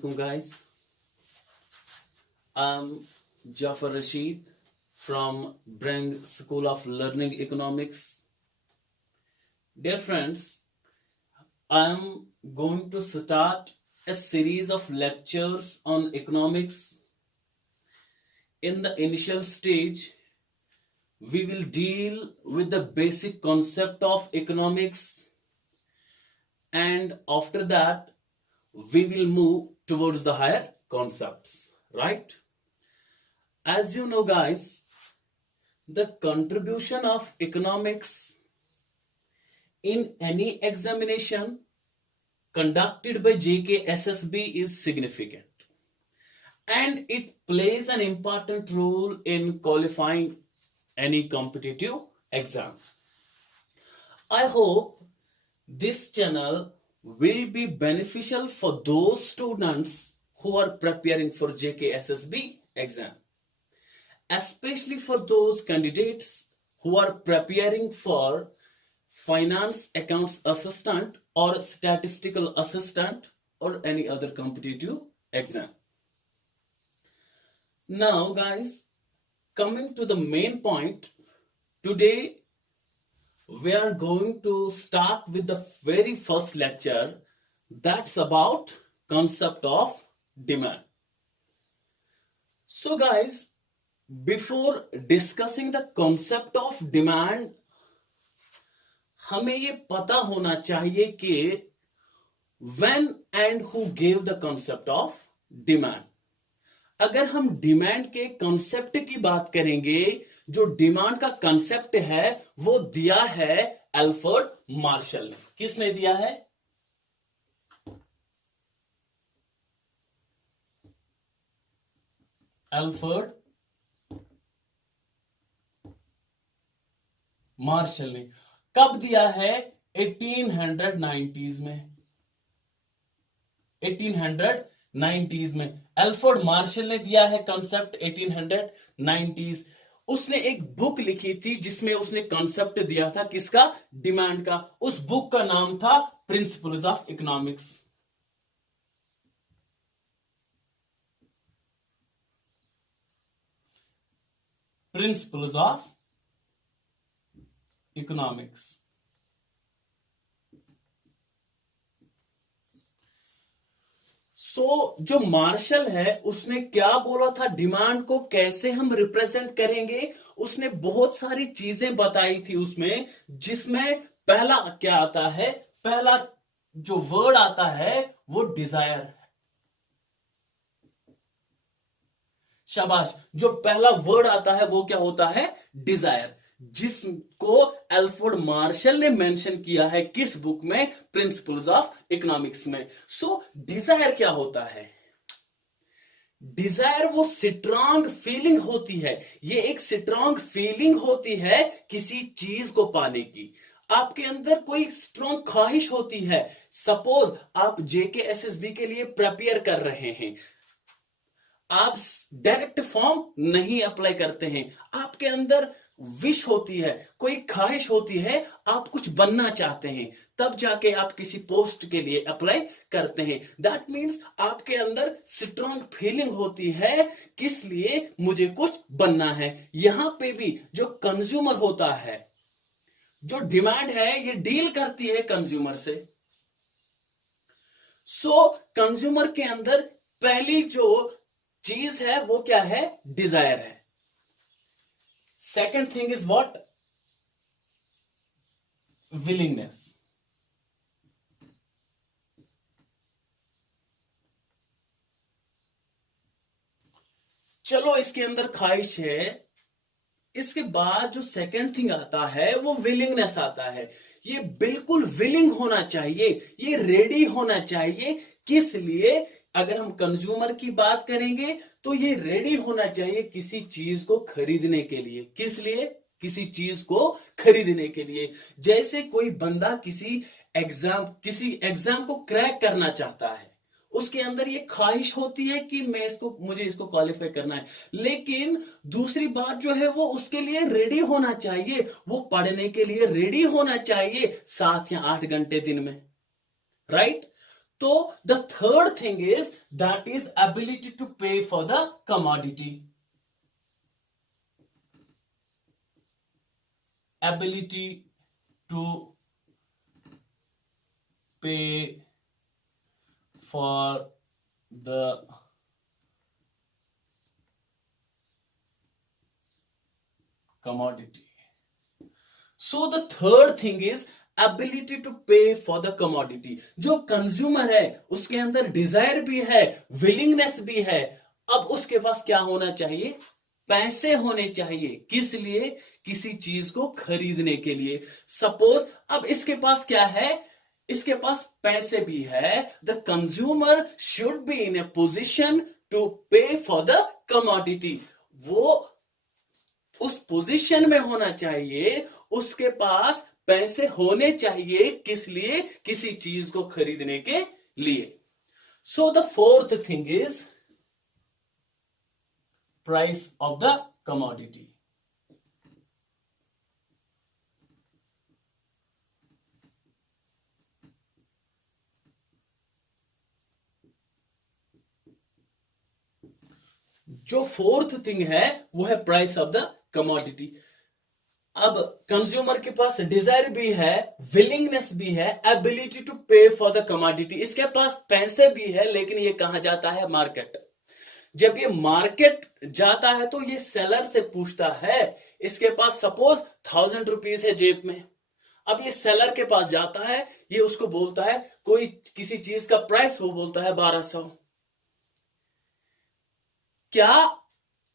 alaikum guys. I'm Jafar Rashid from Brang School of Learning Economics. Dear friends, I'm going to start a series of lectures on economics. In the initial stage, we will deal with the basic concept of economics, and after that we will move towards the higher concepts, right? As you know guys, the contribution of economics in any examination conducted by JKSSB is significant, and it plays an important role in qualifying any competitive exam. I hope this channel will be beneficial for those students who are preparing for JKSSB exam, especially for those candidates who are preparing for finance accounts assistant or statistical assistant or any other competitive exam. Now guys, coming to the main point, today we are going to start with the very first lecture, that's about concept of demand. So guys, before discussing the concept of demand, हमें ये पता होना चाहिए कि when and who gave the concept of demand. अगर हम demand के concept की बात करेंगे, जो डिमांड का कॉन्सेप्ट है वो दिया है एल्फ्रेड मार्शल ने. किसने दिया है? एल्फ्रेड मार्शल ने. कब दिया है? 1890s में. 1890s में एल्फ्रेड मार्शल ने दिया है कॉन्सेप्ट 1890s. उसने एक बुक लिखी थी जिसमें उसने कॉन्सेप्ट दिया था किसका? डिमांड का. उस बुक का नाम था principles of economics. Principles of economics. So जो मार्शल है उसने क्या बोला था, डिमांड को कैसे हम रिप्रेजेंट करेंगे, उसने बहुत सारी चीजें बताई थी उसमें, जिसमें पहला क्या आता है? पहला जो वर्ड आता है वो डिजायर. शाबाश. जो पहला वर्ड आता है वो क्या होता है? डिजायर, जिसको एल्फ्रेड मार्शल ने मेंशन किया है किस बुक में? प्रिंसिपल्स ऑफ इकोनॉमिक्स में. सो डिजायर क्या होता है? डिजायर वो स्ट्रांग फीलिंग होती है. ये एक स्ट्रांग फीलिंग होती है किसी चीज को पाने की. आपके अंदर कोई स्ट्रांग ख्वाहिश होती है. सपोज आप जेकेएसएसबी के लिए प्रिपेयर कर रहे हैं, आप डायरेक्ट फॉर्म नहीं अप्लाई करते हैं, आपके अंदर विश होती है, कोई ख्वाहिश होती है, आप कुछ बनना चाहते हैं, तब जाके आप किसी पोस्ट के लिए अप्लाई करते हैं. दैट मीन्स आपके अंदर स्ट्रांग फीलिंग होती है, किस लिए? मुझे कुछ बनना है. यहां पे भी जो कंज्यूमर होता है, जो डिमांड है, ये डील करती है कंज्यूमर से. सो कंज्यूमर के अंदर पहली जो चीज है वो क्या है? डिजायर है. Second thing is what? Willingness. चलो इसके अंदर ख्वाहिश है. इसके बाद जो सेकंड थिंग आता है वो विलिंगनेस आता है. ये बिल्कुल विलिंग होना चाहिए, ये रेडी होना चाहिए. किस लिए? अगर हम कंज्यूमर की बात करेंगे तो ये रेडी होना चाहिए किसी चीज को खरीदने के लिए. किस लिए? किसी चीज को खरीदने के लिए. जैसे कोई बंदा किसी एग्जाम को क्रैक करना चाहता है, उसके अंदर ये ख्वाहिश होती है कि मुझे इसको क्वालिफाई करना है, लेकिन दूसरी बात जो है वो उसके लिए रेडी होना चाहिए, वो पढ़ने के लिए रेडी होना चाहिए 7 या 8 घंटे दिन में, राइट? तो the third thing is that is ability to pay for the commodity. Ability to pay for the commodity. So the third thing is ability to pay for the commodity. जो consumer है उसके अंदर Dzire भी है, willingness भी है. अब उसके पास क्या होना चाहिए? पैसे होने चाहिए. किस लिए? किसी चीज को खरीदने के लिए. सपोज अब इसके पास क्या है? इसके पास पैसे भी है. The consumer should be in a position to pay for the commodity. वो उस पोजीशन में होना चाहिए, उसके पास पैसे होने चाहिए. किस लिए? किसी चीज को खरीदने के लिए. So the fourth thing is price of the commodity. जो फोर्थ थिंग है वो है प्राइस ऑफ द कमोडिटी. अब कंज्यूमर के पास डिजायर भी है, विलिंगनेस भी है, ability to pay for the commodity. इसके पास पैसे भी है, लेकिन ये कहां जाता है? मार्केट. जब ये मार्केट जाता है तो ये सेलर से पूछता है. इसके पास सपोज 1000 रुपीज है जेब में. अब ये सेलर के पास जाता है, ये उसको बोलता है कोई किसी चीज का प्राइस, वो बोलता है 1200. क्या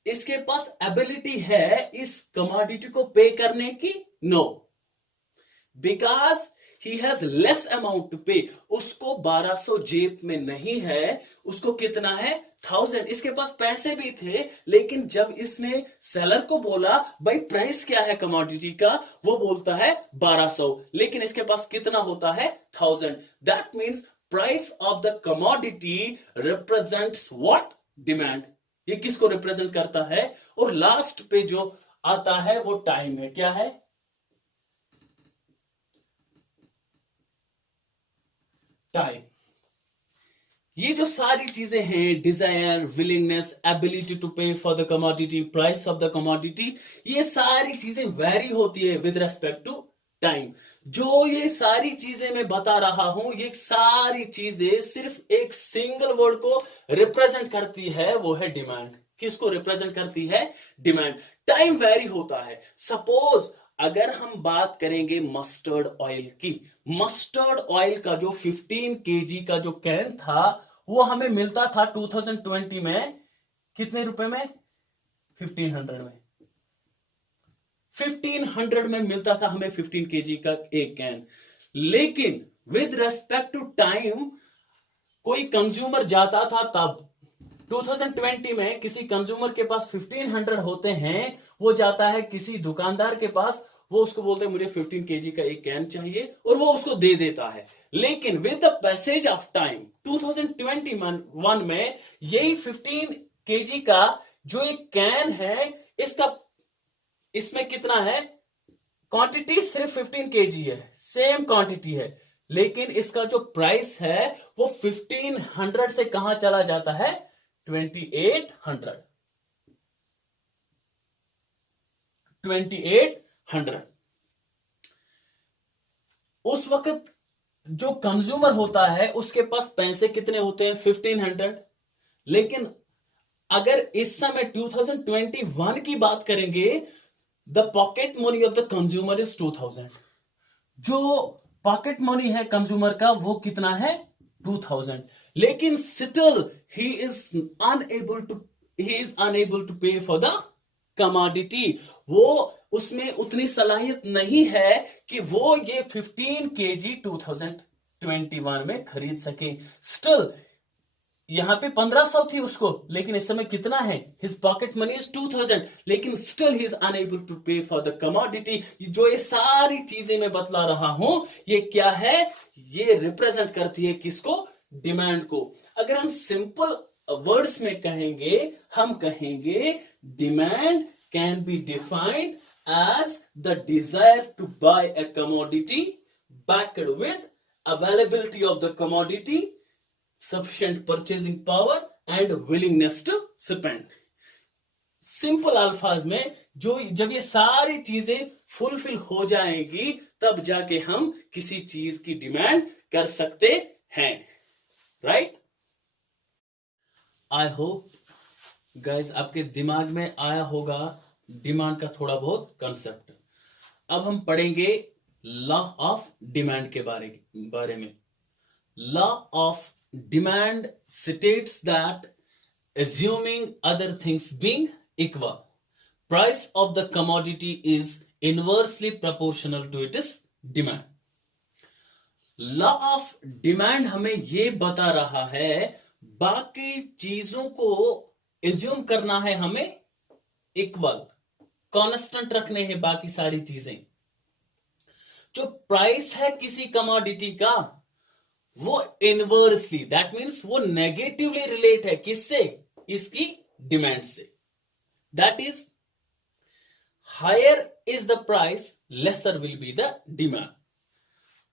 इसके पास एबिलिटी है इस कमोडिटी को पे करने की? No, because he has less amount to pay. उसको 1200 जेब में नहीं है, उसको कितना है? 1000. इसके पास पैसे भी थे, लेकिन जब इसने सेलर को बोला भाई प्राइस क्या है कमोडिटी का, वो बोलता है 1200, लेकिन इसके पास कितना होता है? 1000. That means price of the commodity represents what? Demand. ये किसको रिप्रेजेंट करता है? और लास्ट पे जो आता है वो टाइम है. क्या है? टाइम. ये जो सारी चीजें हैं, Dzire, willingness, ability to pay for the commodity, price of the commodity, ये सारी चीजें वेरी होती है विद रेस्पेक्ट टू टाइम. जो ये सारी चीजें मैं बता रहा हूं, ये सारी चीजें सिर्फ एक सिंगल वर्ड को रिप्रेजेंट करती है, वो है डिमांड. किसको रिप्रेजेंट करती है? डिमांड. टाइम वेरी होता है. सपोज अगर हम बात करेंगे मस्टर्ड ऑयल की, मस्टर्ड ऑयल का जो 15 केजी का जो कैन था, वो हमें मिलता था 2020 में कितने रुपए में? 1500 में. 1500 में मिलता था हमें 15 केजी का एक कैन. लेकिन विद रेस्पेक्ट टू टाइम कोई कंज्यूमर जाता था, तब 2020 में किसी कंज्यूमर के पास 1500 होते हैं, वो जाता है किसी दुकानदार के पास, वो उसको बोलते हैं मुझे 15 केजी का एक कैन चाहिए, और वो उसको दे देता है. लेकिन with the passage of time 2021 में यही 15 केजी का जो एक कैन है, इसमें कितना है? क्वांटिटी सिर्फ 15 केजी है, सेम क्वांटिटी है, लेकिन इसका जो प्राइस है वो 1500 से कहां चला जाता है? 2800. 2800. उस वक्त जो कंज्यूमर होता है उसके पास पैसे कितने होते हैं? 1500. लेकिन अगर इस समय 2021 की बात करेंगे, the pocket money of the consumer is 2000. जो पॉकेट मनी है कंज्यूमर का वो कितना है? 2000. लेकिन still he is unable to pay for the commodity. वो उसमें उतनी सलाहियत नहीं है कि वो ये 15 केजी 2021 में खरीद सके. स्टिल यहां पे 1500 थी उसको, लेकिन इस समय कितना है? हिज पॉकेट मनी इज 2000, लेकिन still he is unable to pay for the commodity. जो ये सारी चीजें मैं बतला रहा हूं, ये क्या है? ये रिप्रेजेंट करती है किसको? डिमांड को. अगर हम सिंपल वर्ड्स में कहेंगे, हम कहेंगे demand can be defined as the desire to buy a commodity backed with availability of the commodity sufficient purchasing power and willingness to spend. Simple अल्फाज में जो जब ये सारी चीजें फुलफिल हो जाएंगी तब जाके हम किसी चीज की डिमांड कर सकते हैं, राइट? आई होप गाइस आपके दिमाग में आया होगा डिमांड का थोड़ा बहुत कंसेप्ट। अब हम पढ़ेंगे लॉ ऑफ डिमांड के बारे में। Law of demand states that assuming other things being equal, price of the commodity is inversely proportional to its demand. Law of demand हमें यह बता रहा है बाकी चीजों को एज्यूम करना है हमें इक्वल, कांस्टेंट रखने हैं बाकी सारी चीजें। जो प्राइस है किसी कमोडिटी का वो इनवर्सली, दैट मीन्स वो नेगेटिवली रिलेट है किससे? इसकी डिमांड से। That is higher is the price lesser will be the demand.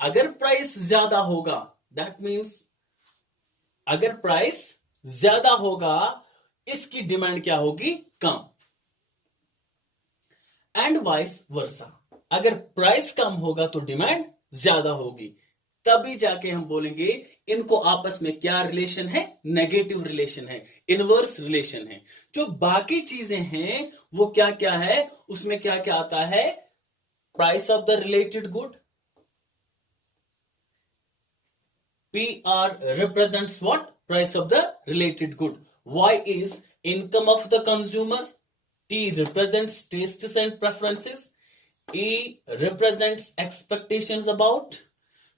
अगर प्राइस ज्यादा होगा, दैट मीन्स अगर प्राइस ज्यादा होगा इसकी डिमांड क्या होगी? कम। एंड वाइस वर्सा, अगर प्राइस कम होगा तो डिमांड ज्यादा होगी। तभी जाके हम बोलेंगे इनको आपस में क्या रिलेशन है? नेगेटिव रिलेशन है, इनवर्स रिलेशन है। जो बाकी चीजें हैं वो क्या क्या है? उसमें क्या क्या आता है? Price of the related good, PR represents what? Price of the related good. Y is income of the consumer. T represents tastes and preferences. E represents expectations about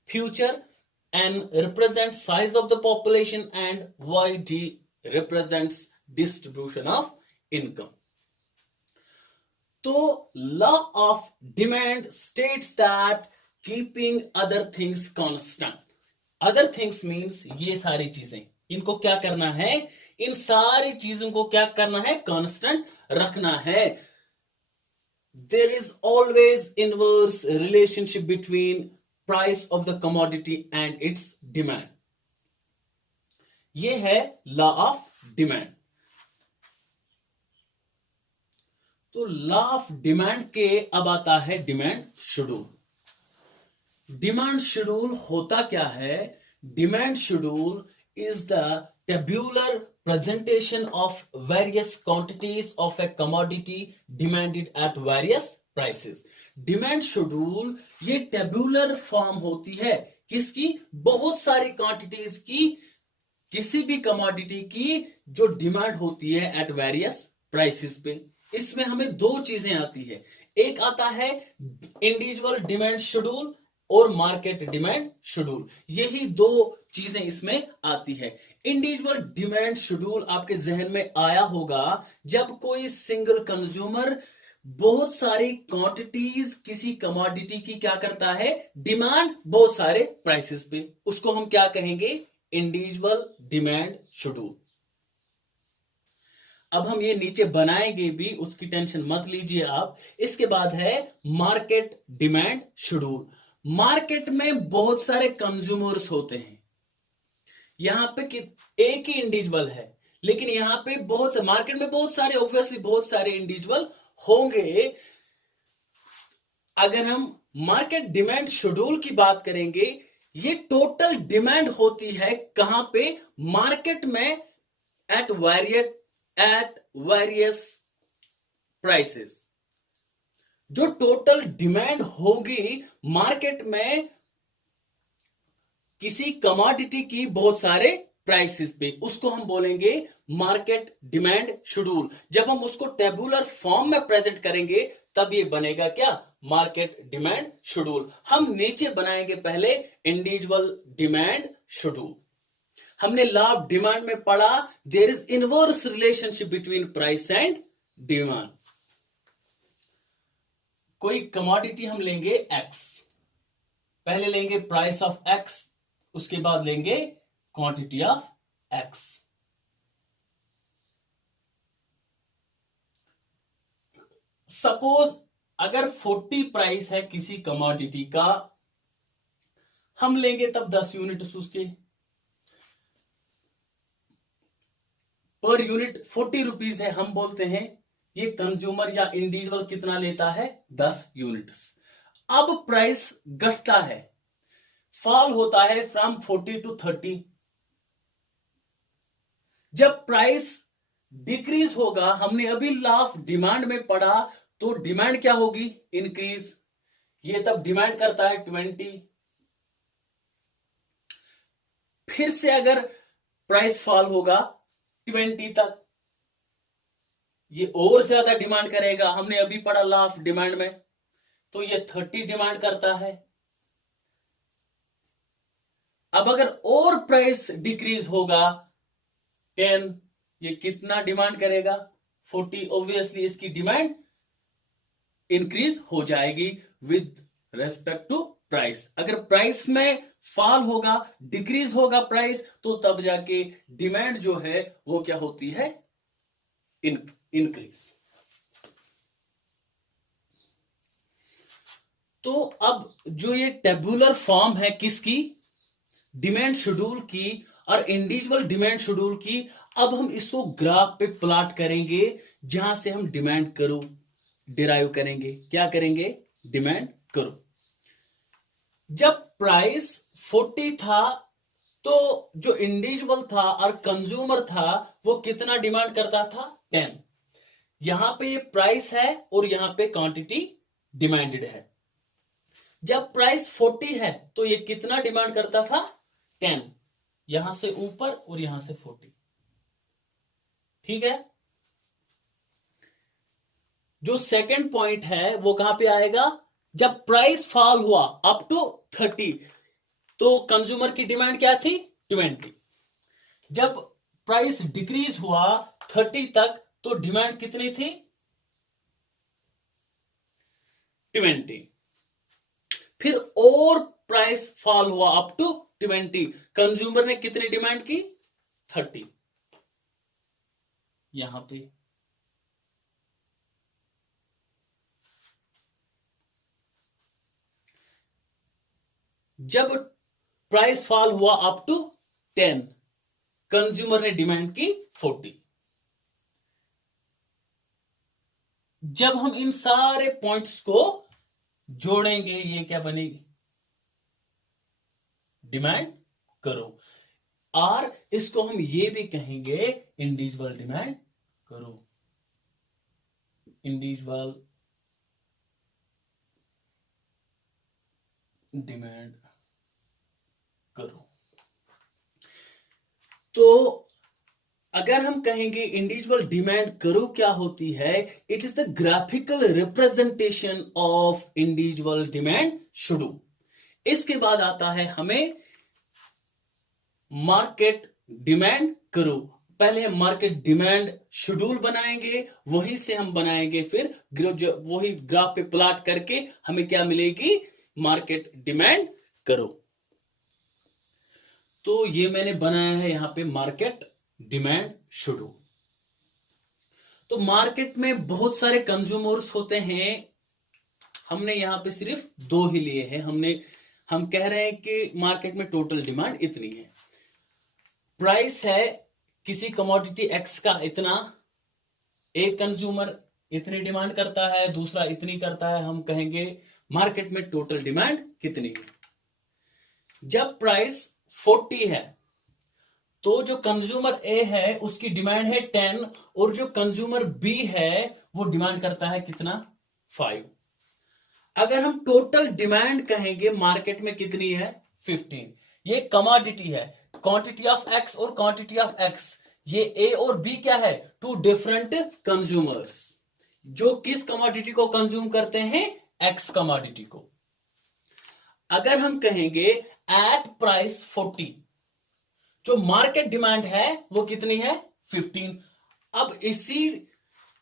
future. N represents size of the population, and YD represents distribution of income. So law of demand states that keeping other things constant. Other things means ये सारी चीजें, इनको क्या करना है? इन सारी चीजों को क्या करना है? कांस्टेंट रखना है। There is always inverse relationship between price of the commodity and its demand. ये है लॉ ऑफ डिमांड। तो लॉ ऑफ डिमांड के अब आता है डिमांड शेड्यूल। डिमांड शेड्यूल होता क्या है? Demand schedule is the tabular presentation of various quantities of a commodity demanded at various prices. Demand schedule ये टेब्यूलर फॉर्म होती है किसकी? बहुत सारी क्वांटिटीज की, किसी भी कमोडिटी की जो डिमांड होती है एट वेरियस प्राइसेस पे। इसमें हमें दो चीजें आती है, एक आता है इंडिविजुअल डिमांड शेड्यूल और मार्केट डिमांड शेड्यूल। यही दो चीजें इसमें आती है। इंडिविजुअल डिमांड शेड्यूल आपके जहन में आया होगा जब कोई सिंगल कंज्यूमर बहुत सारी क्वांटिटीज किसी कमोडिटी की क्या करता है? डिमांड बहुत सारे प्राइसेस पे। उसको हम क्या कहेंगे? Individual demand schedule. अब हम ये नीचे बनाएंगे भी, उसकी टेंशन मत लीजिए आप। इसके बाद है मार्केट डिमांड शेड्यूल। मार्केट में बहुत सारे कंज्यूमर्स होते हैं। यहां पे एक ही इंडिविजुअल है, लेकिन यहां पे बहुत से मार्केट में बहुत सारे, ऑब्वियसली बहुत सारे इंडिविजुअल होंगे। अगर हम मार्केट डिमांड शेड्यूल की बात करेंगे, ये टोटल डिमांड होती है कहां पे? मार्केट में एट वेरियस प्राइसेस। जो टोटल डिमांड होगी मार्केट में किसी कमोडिटी की बहुत सारे प्राइसेस पे, उसको हम बोलेंगे मार्केट डिमांड शेड्यूल। जब हम उसको टेबुलर फॉर्म में प्रेजेंट करेंगे तब ये बनेगा क्या? Market demand schedule. हम नीचे बनाएंगे पहले इंडिविजुअल डिमांड शेड्यूल। हमने लॉ ऑफ डिमांड में पढ़ा there is inverse relationship between price and demand. कोई कमोडिटी हम लेंगे एक्स, पहले लेंगे प्राइस ऑफ एक्स, उसके बाद लेंगे क्वांटिटी ऑफ एक्स। सपोज अगर 40 प्राइस है किसी कमोडिटी का, हम लेंगे तब 10 यूनिट उसके। पर यूनिट 40 रुपीज है, हम बोलते हैं ये कंज्यूमर या इंडिविजुअल कितना लेता है, 10 यूनिट्स। अब प्राइस घटता है, फॉल होता है फ्रॉम 40 टू 30। जब प्राइस डिक्रीज होगा, हमने अभी लॉ ऑफ डिमांड में पढ़ा, तो डिमांड क्या होगी, इंक्रीज। ये तब डिमांड करता है 20। फिर से अगर प्राइस फॉल होगा 20 तक, ये और ज्यादा डिमांड करेगा, हमने अभी पढ़ा लॉ ऑफ डिमांड में, तो ये 30 डिमांड करता है। अब अगर और प्राइस डिक्रीज होगा 10, ये कितना डिमांड करेगा, 40। ऑब्वियसली इसकी डिमांड इंक्रीज हो जाएगी विद रेस्पेक्ट टू प्राइस। अगर प्राइस में फॉल होगा, डिक्रीज होगा प्राइस, तो तब जाके डिमांड जो है वो क्या होती है, इंक्रीज। तो अब जो ये टेबुलर फॉर्म है किसकी, डिमांड शेड्यूल की और इंडिविजुअल डिमांड शेड्यूल की, अब हम इसको ग्राफ पे प्लॉट करेंगे, जहां से हम डिमांड करो डिराइव करेंगे। क्या करेंगे, डिमांड करो। जब प्राइस 40 था, तो जो इंडिविजुअल था और कंज्यूमर था वो कितना डिमांड करता था, 10। यहां पे ये प्राइस है और यहां पे क्वांटिटी डिमांडेड है। जब प्राइस 40 है तो ये कितना डिमांड करता था, 10। यहां से ऊपर और यहां से 40। ठीक है। जो सेकंड पॉइंट है वो कहां पे आएगा, जब प्राइस फॉल हुआ अप टू 30, तो कंज्यूमर की डिमांड क्या थी, 20। जब प्राइस डिक्रीज हुआ 30 तक, तो डिमांड कितनी थी, 20। फिर और प्राइस फॉल हुआ अप टू 20, कंज्यूमर ने कितनी डिमांड की, 30। यहां पे जब प्राइस फॉल हुआ अप टू 10, कंज्यूमर ने डिमांड की 40। जब हम इन सारे पॉइंट्स को जोड़ेंगे, ये क्या बनेगी, डिमांड करो। और इसको हम ये भी कहेंगे इंडिविजुअल डिमांड करो, इंडिविजुअल डिमांड करो। तो अगर हम कहेंगे इंडिविजुअल डिमांड करो क्या होती है, it is the graphical representation of individual demand schedule. इसके बाद आता है हमें मार्केट डिमांड करो। पहले हम मार्केट डिमांड शेड्यूल बनाएंगे, वहीं से हम बनाएंगे फिर वही ग्राफ पे प्लॉट करके हमें क्या मिलेगी, मार्केट डिमांड करो। तो ये मैंने बनाया है यहां पे मार्केट डिमांड शेड्यूल। तो मार्केट में बहुत सारे कंज्यूमर्स होते हैं, हमने यहां पे सिर्फ 2 ही लिए हैं। हम कह रहे हैं कि मार्केट में टोटल डिमांड इतनी है। प्राइस है किसी कमोडिटी एक्स का इतना, एक कंज्यूमर इतनी डिमांड करता है, दूसरा इतनी करता है, हम कहेंगे मार्केट में टोटल डिमांड कितनी है। जब प्राइस 40 है, तो जो कंज्यूमर ए है उसकी डिमांड है 10, और जो कंज्यूमर बी है वो डिमांड करता है कितना, 5। अगर हम टोटल डिमांड कहेंगे मार्केट में कितनी है, 15। ये कमोडिटी है, क्वांटिटी ऑफ एक्स और क्वांटिटी ऑफ एक्स, ये ए और बी क्या है, 2 डिफरेंट कंज्यूमर्स, जो किस कमोडिटी को कंज्यूम करते हैं, एक्स कमोडिटी को। अगर हम कहेंगे एट प्राइस 40, जो मार्केट डिमांड है वो कितनी है, 15। अब इसी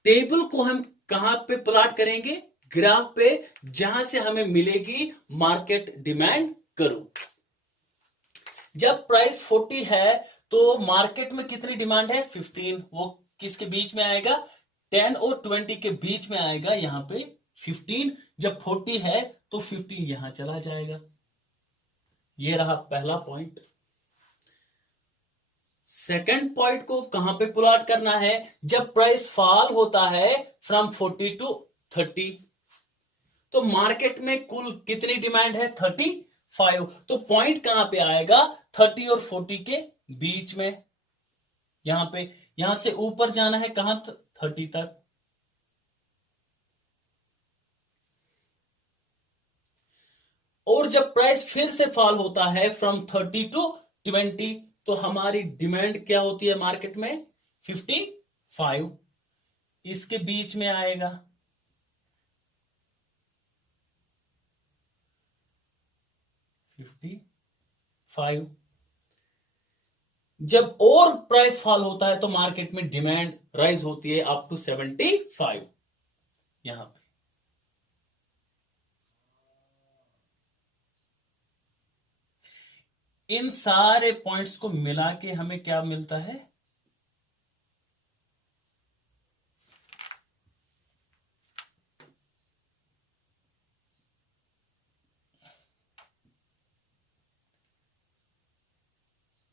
टेबल को हम कहां पे प्लॉट करेंगे, ग्राफ पे, जहां से हमें मिलेगी मार्केट डिमांड करो। जब प्राइस 40 है तो मार्केट में कितनी डिमांड है, 15। वो किसके बीच में आएगा, 10 और 20 के बीच में आएगा, यहां पे 15। जब 40 है तो 15 यहां चला जाएगा। ये रहा पहला पॉइंट। सेकंड पॉइंट को कहां पे प्लॉट करना है, जब प्राइस फॉल होता है फ्रॉम 40 टू 30, तो मार्केट में कुल कितनी डिमांड है, 35, तो पॉइंट कहां पे आएगा, 30 और 40 के बीच में, यहां पे, यहां से ऊपर जाना है कहां, 30 तक। और जब प्राइस फिर से फॉल होता है फ्रॉम 30 टू 20, तो हमारी डिमांड क्या होती है मार्केट में, 55, इसके बीच में आएगा। फाइव। जब और प्राइस फॉल होता है तो मार्केट में डिमांड राइज होती है अप टू 75, यहां पे। इन सारे पॉइंट्स को मिला के हमें क्या मिलता है,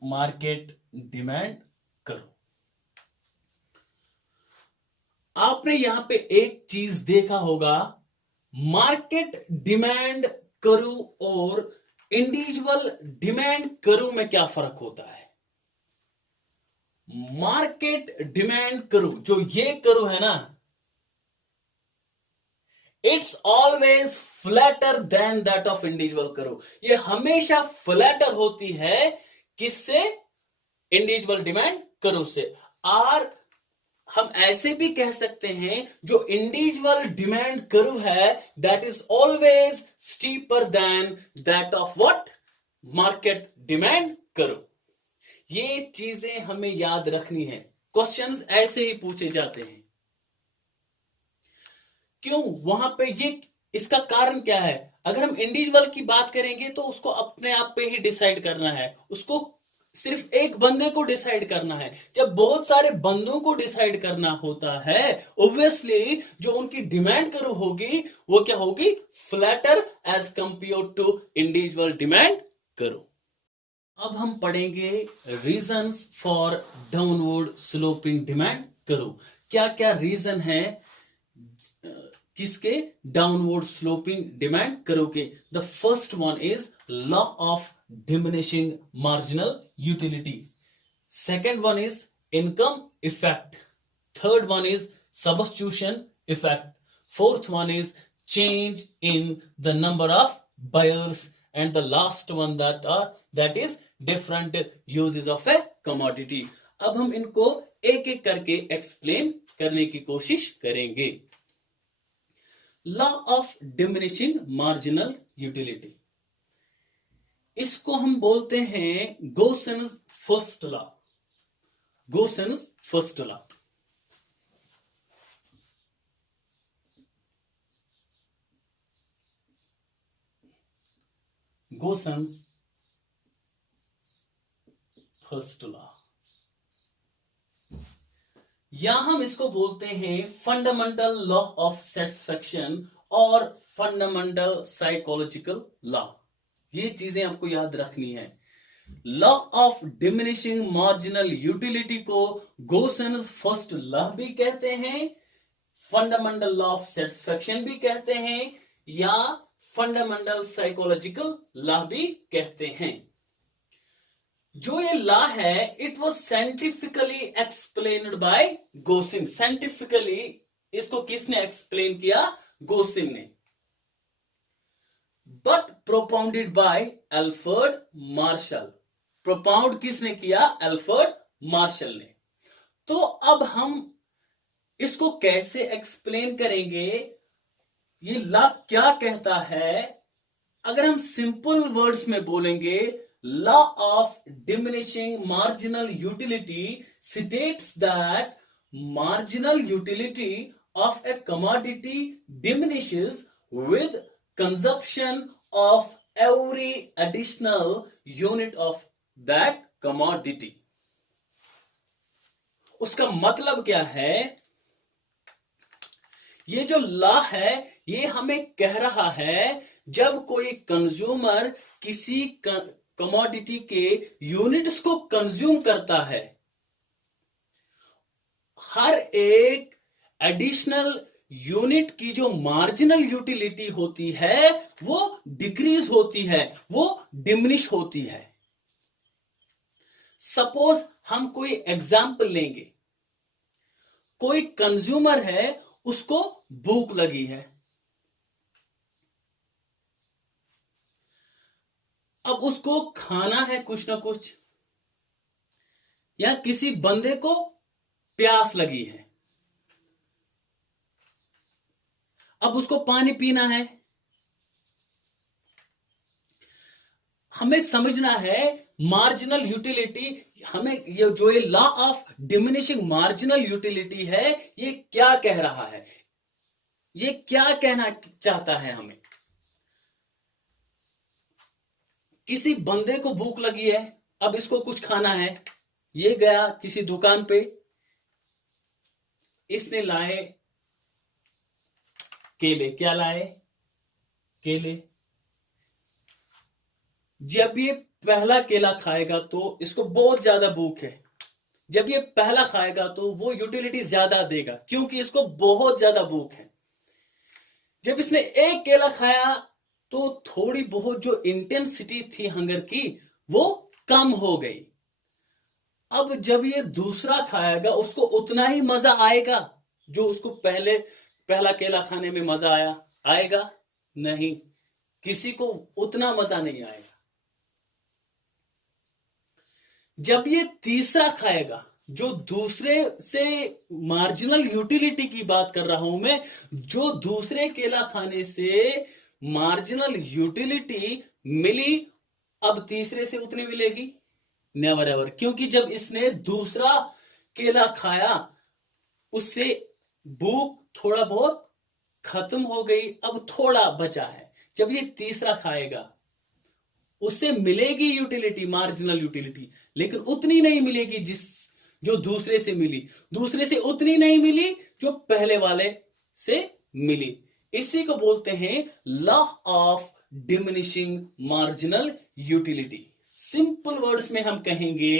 मार्केट डिमांड करो। आपने यहां पे एक चीज देखा होगा, मार्केट डिमांड करो और इंडिविजुअल डिमांड करो में क्या फर्क होता है। मार्केट डिमांड करो, जो ये करो है ना, it's always flatter than that of individual curve. ये हमेशा फ्लैटर होती है किससे, इंडिविजुअल डिमांड करो से। और हम ऐसे भी कह सकते हैं, जो इंडिविजुअल डिमांड करो है that is always steeper than that of what, market demand curve. ये चीजें हमें याद रखनी है, क्वेश्चंस ऐसे ही पूछे जाते हैं। क्यों, वहां पे ये, इसका कारण क्या है, अगर हम इंडिविजुअल की बात करेंगे तो उसको अपने आप पे ही डिसाइड करना है, उसको सिर्फ एक बंदे को डिसाइड करना है। जब बहुत सारे बंदों को डिसाइड करना होता है, ऑब्वियसली जो उनकी डिमांड करो होगी वो क्या होगी, flatter as compare to individual demand curve. अब हम पढ़ेंगे reasons for downward sloping demand curve. क्या क्या रीजन है किसके, डाउनवर्ड स्लोपिंग डिमांड करो के। The first one is law of diminishing marginal utility, second one is income effect, third one is substitution effect, fourth one is change in the number of buyers, and the last one that is different uses of a commodity। अब हम इनको एक एक करके explain करने की कोशिश करेंगे। Law of diminishing marginal utility, इसको हम बोलते हैं Gossen's first law. Gossen's first law, Gossen's first law, या हम इसको बोलते हैं फंडामेंटल लॉ ऑफ सेटिस्फैक्शन और फंडामेंटल साइकोलॉजिकल लॉ। ये चीजें आपको याद रखनी है। Law of diminishing marginal utility को गोसेन्स फर्स्ट लॉ भी कहते हैं, फंडामेंटल लॉ ऑफ सेटिस्फैक्शन भी कहते हैं, या फंडामेंटल साइकोलॉजिकल लॉ भी कहते हैं। जो ये लॉ है, it was scientifically explained by Gossen. Scientifically इसको किसने एक्सप्लेन किया, गोसिन ने। But propounded by Alfred Marshall. Propound किसने किया, अल्फ्रेड मार्शल ने। तो अब हम इसको कैसे एक्सप्लेन करेंगे, ये लॉ क्या कहता है। अगर हम सिंपल वर्ड्स में बोलेंगे, law of diminishing marginal utility states that marginal utility of a commodity diminishes with consumption of every additional unit of that commodity. उसका मतलब क्या है, ये जो लॉ है ये हमें कह रहा है, जब कोई कंज्यूमर किसी कमोडिटी के यूनिट्स को कंज्यूम करता है, हर एक एडिशनल यूनिट की जो मार्जिनल यूटिलिटी होती है वो डिक्रीज होती है, वो डिमिनिश होती है। सपोज हम कोई एग्जाम्पल लेंगे, कोई कंज्यूमर है, उसको भूख लगी है, अब उसको खाना है कुछ ना कुछ, या किसी बंदे को प्यास लगी है, अब उसको पानी पीना है। हमें समझना है मार्जिनल यूटिलिटी, हमें ये जो ये law of diminishing marginal utility है, ये क्या कह रहा है, ये क्या कहना चाहता है हमें। किसी बंदे को भूख लगी है, अब इसको कुछ खाना है, ये गया किसी दुकान पे, इसने लाए केले, क्या लाए, केले। जब ये पहला केला खाएगा तो इसको बहुत ज्यादा भूख है, जब ये पहला खाएगा तो वो यूटिलिटी ज्यादा देगा क्योंकि इसको बहुत ज्यादा भूख है। जब इसने एक केला खाया तो थोड़ी बहुत जो इंटेंसिटी थी हंगर की वो कम हो गई। अब जब ये दूसरा खाएगा उसको उतना ही मजा आएगा जो उसको पहला केला खाने में मजा आएगा नहीं, किसी को उतना मजा नहीं आएगा। जब ये तीसरा खाएगा, जो दूसरे से मार्जिनल यूटिलिटी की बात कर रहा हूं मैं, जो दूसरे केला खाने से मार्जिनल यूटिलिटी मिली, अब तीसरे से उतनी मिलेगी नेवर एवर, क्योंकि जब इसने दूसरा केला खाया उससे भूख थोड़ा बहुत खत्म हो गई, अब थोड़ा बचा है। जब ये तीसरा खाएगा उससे मिलेगी यूटिलिटी, मार्जिनल यूटिलिटी, लेकिन उतनी नहीं मिलेगी जो दूसरे से मिली, दूसरे से उतनी नहीं मिली जो पहले वाले से मिली। इसी को बोलते हैं law of diminishing marginal utility. Simple words में हम कहेंगे,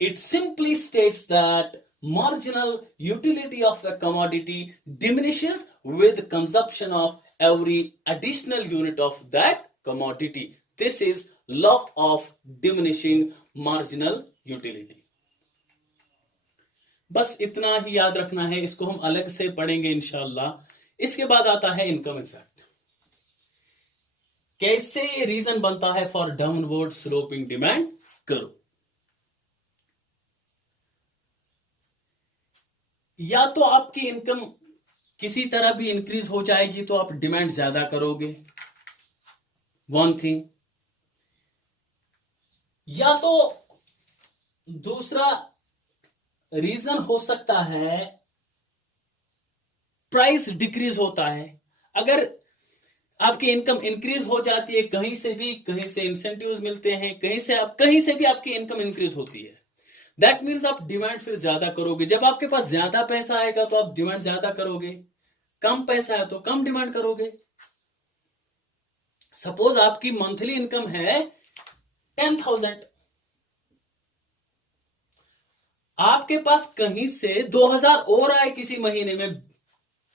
it simply states that marginal utility of a commodity diminishes with consumption of every additional unit of that commodity. This is law of diminishing marginal utility. बस इतना ही याद रखना है, इसको हम अलग से पढ़ेंगे इंशाल्लाह। इसके बाद आता है इनकम इफेक्ट। कैसे रीजन बनता है for downward sloping demand curve. या तो आपकी इनकम किसी तरह भी इंक्रीज हो जाएगी तो आप डिमांड ज्यादा करोगे, वन थिंग। या तो दूसरा रीजन हो सकता है प्राइस डिक्रीज होता है। अगर आपकी इनकम इंक्रीज हो जाती है कहीं से इंसेंटिव्स मिलते हैं, कहीं से भी आपकी इनकम इंक्रीज होती है, दैट मीन्स आप डिमांड फिर ज्यादा करोगे। जब आपके पास ज्यादा पैसा आएगा तो आप डिमांड ज्यादा करोगे, कम पैसा है तो कम डिमांड करोगे। सपोज आपकी मंथली इनकम है 10,000, आपके पास कहीं से 2,000 और आए किसी महीने में,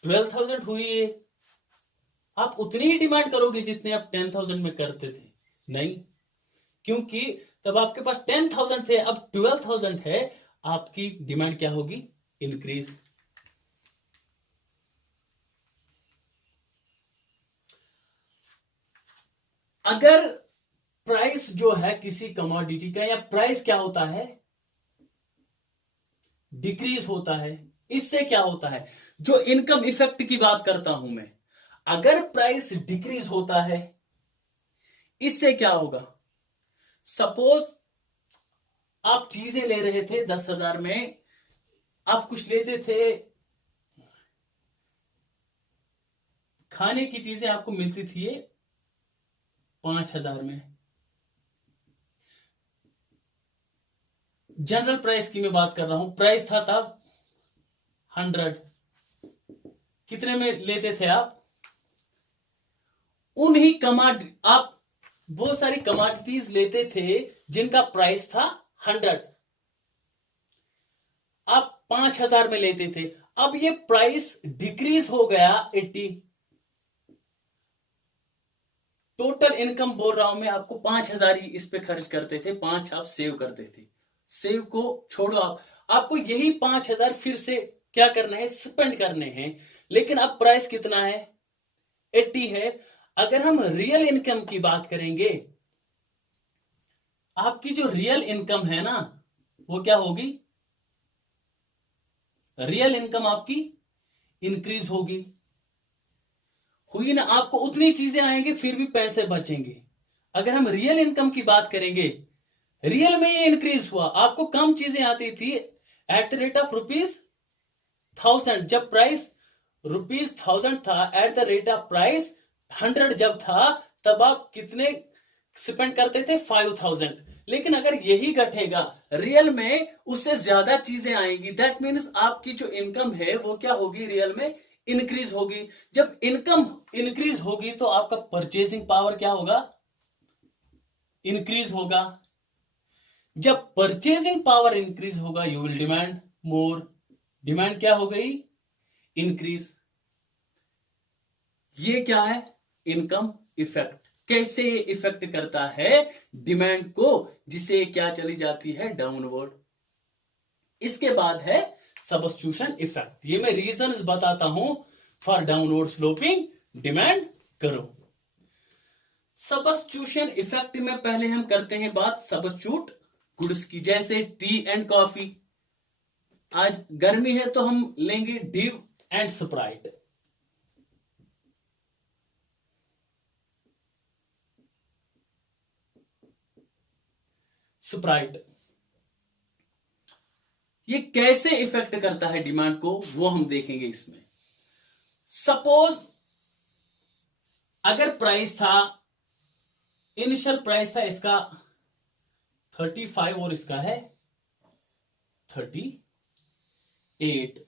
12,000 हुई है, आप उतनी ही डिमांड करोगे जितने आप 10,000 में करते थे? नहीं, क्योंकि तब आपके पास 10,000 थे, अब 12,000 है, आपकी डिमांड क्या होगी? इंक्रीज। अगर प्राइस जो है किसी कमोडिटी का, या प्राइस क्या होता है? डिक्रीज होता है। इससे क्या होता है? जो इनकम इफेक्ट की बात करता हूं मैं, अगर प्राइस डिक्रीज होता है, इससे क्या होगा? सपोज आप चीजें ले रहे थे 10,000 में, आप कुछ लेते थे, खाने की चीजें आपको मिलती थी 5,000 में। जनरल प्राइस की मैं बात कर रहा हूं, प्राइस था तब 100, कितने में लेते थे आप? उन्हीं आप बहुत सारी कमोडिटीज लेते थे जिनका प्राइस था 100। आप 5,000 में लेते थे, अब ये प्राइस डिक्रीज हो गया 80। टोटल इनकम बोल रहा हूं मैं आपको, 5,000 ही इस पे खर्च करते थे, 5 आप सेव करते थे। सेव को छोड़ो, आपको यही 5,000 फिर से क्या करना है, स्पेंड करने हैं। लेकिन अब प्राइस कितना है, 80 है। अगर हम रियल इनकम की बात करेंगे, आपकी जो रियल इनकम है ना, वो क्या होगी, रियल इनकम आपकी इंक्रीज होगी। हुई ना, आपको उतनी चीजें आएंगी फिर भी पैसे बचेंगे। अगर हम रियल इनकम की बात करेंगे, रियल में ये इंक्रीज हुआ, आपको कम चीजें आती थी एट द रेट ऑफ ₹1000, जब प्राइस ₹1000 था, at the rate of price 100 जब था, तब आप कितने स्पेंड करते थे, 5000। लेकिन अगर यही घटेगा, रियल में उससे ज्यादा चीजें आएंगी, दैट मीन्स आपकी जो इनकम है वो क्या होगी, रियल में इंक्रीज होगी। जब इनकम इंक्रीज होगी तो आपका परचेसिंग पावर क्या होगा, इंक्रीज होगा। जब परचेसिंग पावर इंक्रीज होगा, you will demand more. Demand क्या हो गई, इंक्रीज। ये क्या है, इनकम इफेक्ट। कैसे ये इफेक्ट करता है डिमांड को, जिसे क्या चली जाती है डाउनवर्ड। इसके बाद है सब्स्टिट्यूशन इफेक्ट। ये मैं रीजंस बताता हूं फॉर डाउनवर्ड स्लोपिंग डिमांड करो। सब्स्टिट्यूशन इफेक्ट में पहले हम करते हैं बात सब्स्टिट्यूट गुड्स की, जैसे टी एंड कॉफी। आज गर्मी है तो हम लेंगे डिव एंड स्प्राइट। स्प्राइट ये कैसे इफेक्ट करता है डिमांड को, वो हम देखेंगे इसमें। सपोज अगर प्राइस था, इनिशियल प्राइस था इसका 35 और इसका है 38।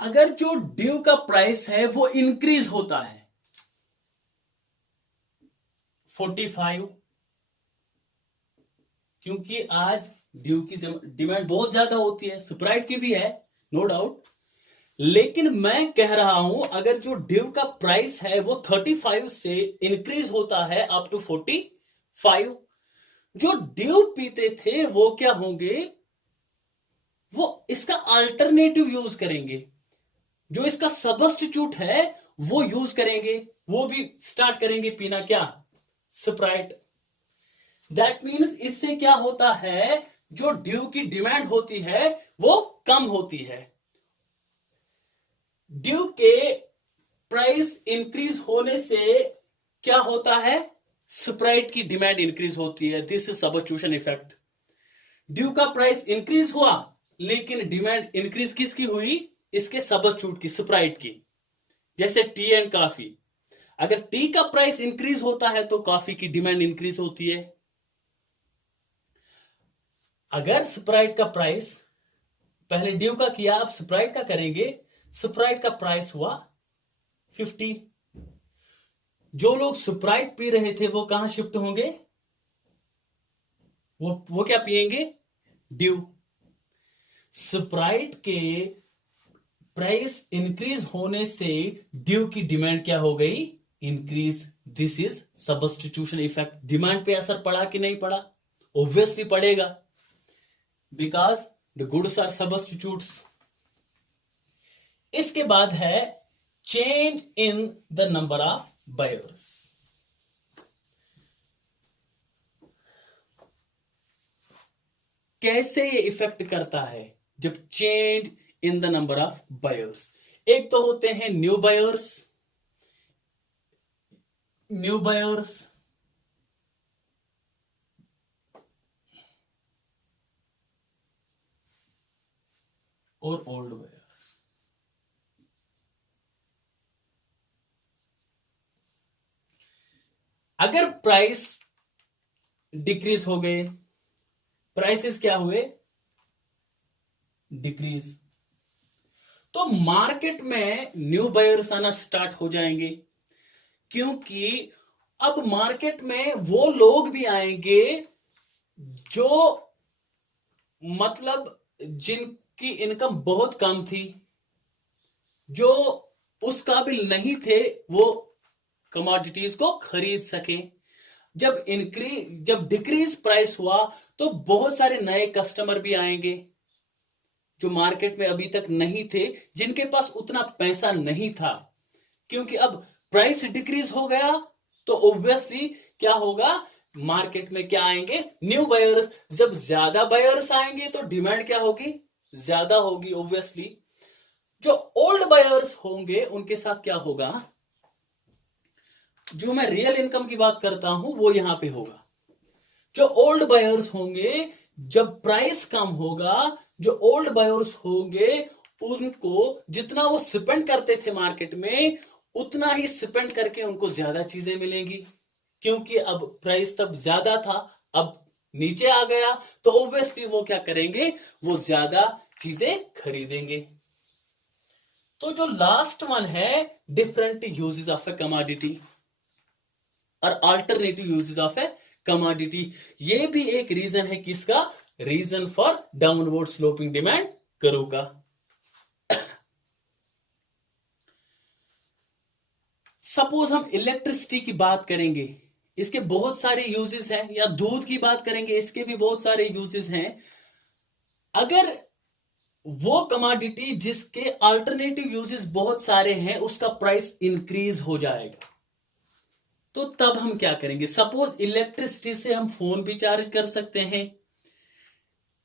अगर जो ड्यू का प्राइस है वो इंक्रीज होता है 45, क्योंकि आज ड्यू की डिमांड बहुत ज्यादा होती है, स्प्राइट की भी है नो डाउट। लेकिन मैं कह रहा हूं, अगर जो ड्यू का प्राइस है वो 35 से इंक्रीज होता है अप टू 45, जो ड्यू पीते थे वो क्या होंगे, वो इसका अल्टरनेटिव यूज करेंगे, जो इसका सब्स्टिट्यूट है वो यूज करेंगे, वो भी स्टार्ट करेंगे पीना क्या, स्प्राइट। दैट मीन्स इससे क्या होता है, जो ड्यू की डिमांड होती है वो कम होती है। ड्यू के प्राइस इंक्रीज होने से क्या होता है, स्प्राइट की डिमांड इंक्रीज होती है। This is substitution effect. Due का प्राइस इंक्रीज हुआ, लेकिन डिमांड इंक्रीज किसकी हुई, इसके सब्स्टिट्यूट की, स्प्राइट की। जैसे टी एंड कॉफी, अगर टी का प्राइस इंक्रीज होता है तो कॉफी की डिमांड इंक्रीज होती है। अगर स्प्राइट का प्राइस, पहले ड्यू का किया, अब स्प्राइट का करेंगे, स्प्राइट का प्राइस हुआ 50, जो लोग स्प्राइट पी रहे थे वो कहां शिफ्ट होंगे, वो क्या पिएंगे, ड्यू। स्प्राइट के प्राइस इंक्रीज होने से ड्यू की डिमांड क्या हो गई, increase. This is substitution effect. Demand पे असर पड़ा कि नहीं पड़ा, ऑब्वियसली पड़ेगा, because the goods are substitutes. इसके बाद है change in the number of buyers. कैसे ये इफेक्ट करता है, जब change in the number of buyers. एक तो होते हैं न्यू बायर्स, और ओल्ड बायर्स। अगर प्राइस डिक्रीज हो गए, प्राइसेस क्या हुए, डिक्रीज, तो मार्केट में न्यू बायर्स आना स्टार्ट हो जाएंगे, क्योंकि अब मार्केट में वो लोग भी आएंगे जो मतलब जिनकी इनकम बहुत कम थी, जो उस काबिल नहीं थे वो कमोडिटीज को खरीद सके। जब डिक्रीज प्राइस हुआ तो बहुत सारे नए कस्टमर भी आएंगे जो मार्केट में अभी तक नहीं थे, जिनके पास उतना पैसा नहीं था। क्योंकि अब प्राइस डिक्रीज हो गया तो ऑब्वियसली क्या होगा, मार्केट में क्या आएंगे, न्यू बायर्स। जब ज्यादा बायर्स आएंगे तो डिमांड क्या होगी, ज्यादा होगी ऑब्वियसली। जो ओल्ड बायर्स होंगे उनके साथ क्या होगा, जो मैं रियल इनकम की बात करता हूं वो यहां पे होगा। जो ओल्ड बायर्स होंगे, जब प्राइस कम होगा, जो ओल्ड बायर्स होंगे उनको जितना वो स्पेंड करते थे मार्केट में उतना ही स्पेंड करके उनको ज्यादा चीजें मिलेंगी। क्योंकि अब प्राइस तब ज्यादा था, अब नीचे आ गया, तो ऑब्वियसली वो क्या करेंगे, वो ज्यादा चीजें खरीदेंगे। तो जो लास्ट वन है, different uses of a commodity और alternative uses of a commodity, ये भी एक रीजन है किसका, reason for downward sloping demand curve का। सपोज हम इलेक्ट्रिसिटी की बात करेंगे, इसके बहुत सारे यूजेस हैं, या दूध की बात करेंगे, इसके भी बहुत सारे यूजेस हैं। अगर वो कमोडिटी जिसके अल्टरनेटिव यूजेस बहुत सारे हैं उसका प्राइस इंक्रीज हो जाएगा, तो तब हम क्या करेंगे। सपोज इलेक्ट्रिसिटी से हम फोन भी चार्ज कर सकते हैं,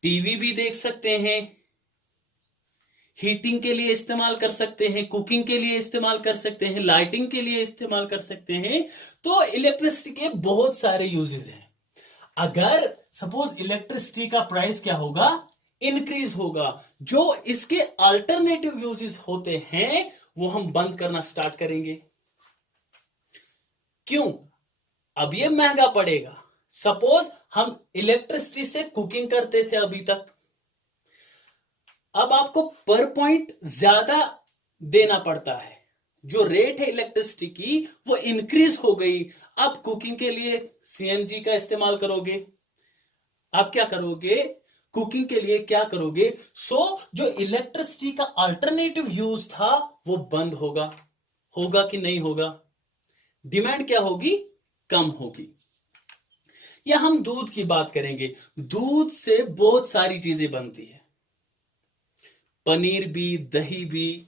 टीवी भी देख सकते हैं, हीटिंग के लिए इस्तेमाल कर सकते हैं, कुकिंग के लिए इस्तेमाल कर सकते हैं, लाइटिंग के लिए इस्तेमाल कर सकते हैं। तो इलेक्ट्रिसिटी के बहुत सारे यूजेस हैं। अगर सपोज इलेक्ट्रिसिटी का प्राइस क्या होगा, इंक्रीज होगा, जो इसके अल्टरनेटिव यूजेस होते हैं वो हम बंद करना स्टार्ट करेंगे। क्यों, अब ये महंगा पड़ेगा। सपोज हम इलेक्ट्रिसिटी से कुकिंग करते थे अभी तक, अब आपको पर पॉइंट ज्यादा देना पड़ता है, जो रेट है इलेक्ट्रिसिटी की वो इंक्रीज हो गई। अब कुकिंग के लिए सीएनजी का इस्तेमाल करोगे, आप क्या करोगे, कुकिंग के लिए क्या करोगे। जो इलेक्ट्रिसिटी का अल्टरनेटिव यूज था वो बंद होगा। होगा कि नहीं होगा, डिमांड क्या होगी, कम होगी। या हम दूध की बात करेंगे, दूध से बहुत सारी चीजें बनती है, पनीर भी, दही भी,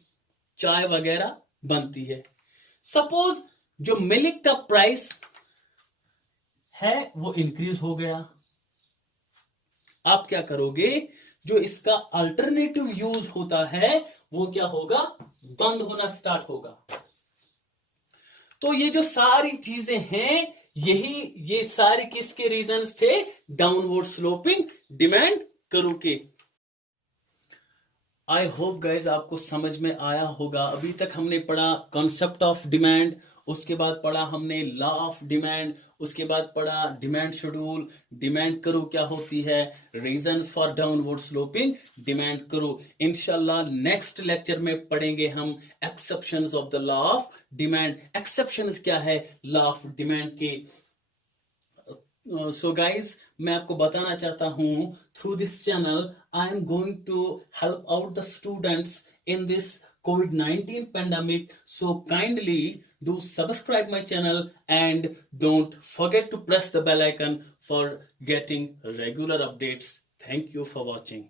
चाय वगैरह बनती है। सपोज जो मिल्क का प्राइस है वो इंक्रीज हो गया, आप क्या करोगे, जो इसका अल्टरनेटिव यूज होता है वो क्या होगा, बंद होना स्टार्ट होगा। तो ये जो सारी चीजें हैं, ये सारे किसके रीजंस थे, डाउनवर्ड स्लोपिंग डिमांड कर्व के। आई होप गाइज आपको समझ में आया होगा। अभी तक हमने पढ़ा कॉन्सेप्ट ऑफ डिमांड, उसके बाद पढ़ा हमने लॉ ऑफ डिमांड, उसके बाद पढ़ा डिमांड शेड्यूल, डिमांड कर्व क्या होती है, reasons for downward sloping demand curve. इंशाल्लाह नेक्स्ट लेक्चर में पढ़ेंगे हम exceptions of the law of demand. Exceptions क्या है लॉ ऑफ डिमांड के। सो गाइज मैं आपको बताना चाहता हूं, through this channel I am going to help out the students in this COVID-19 pandemic. So kindly do subscribe my channel and don't forget to press the bell icon for getting regular updates. Thank you for watching.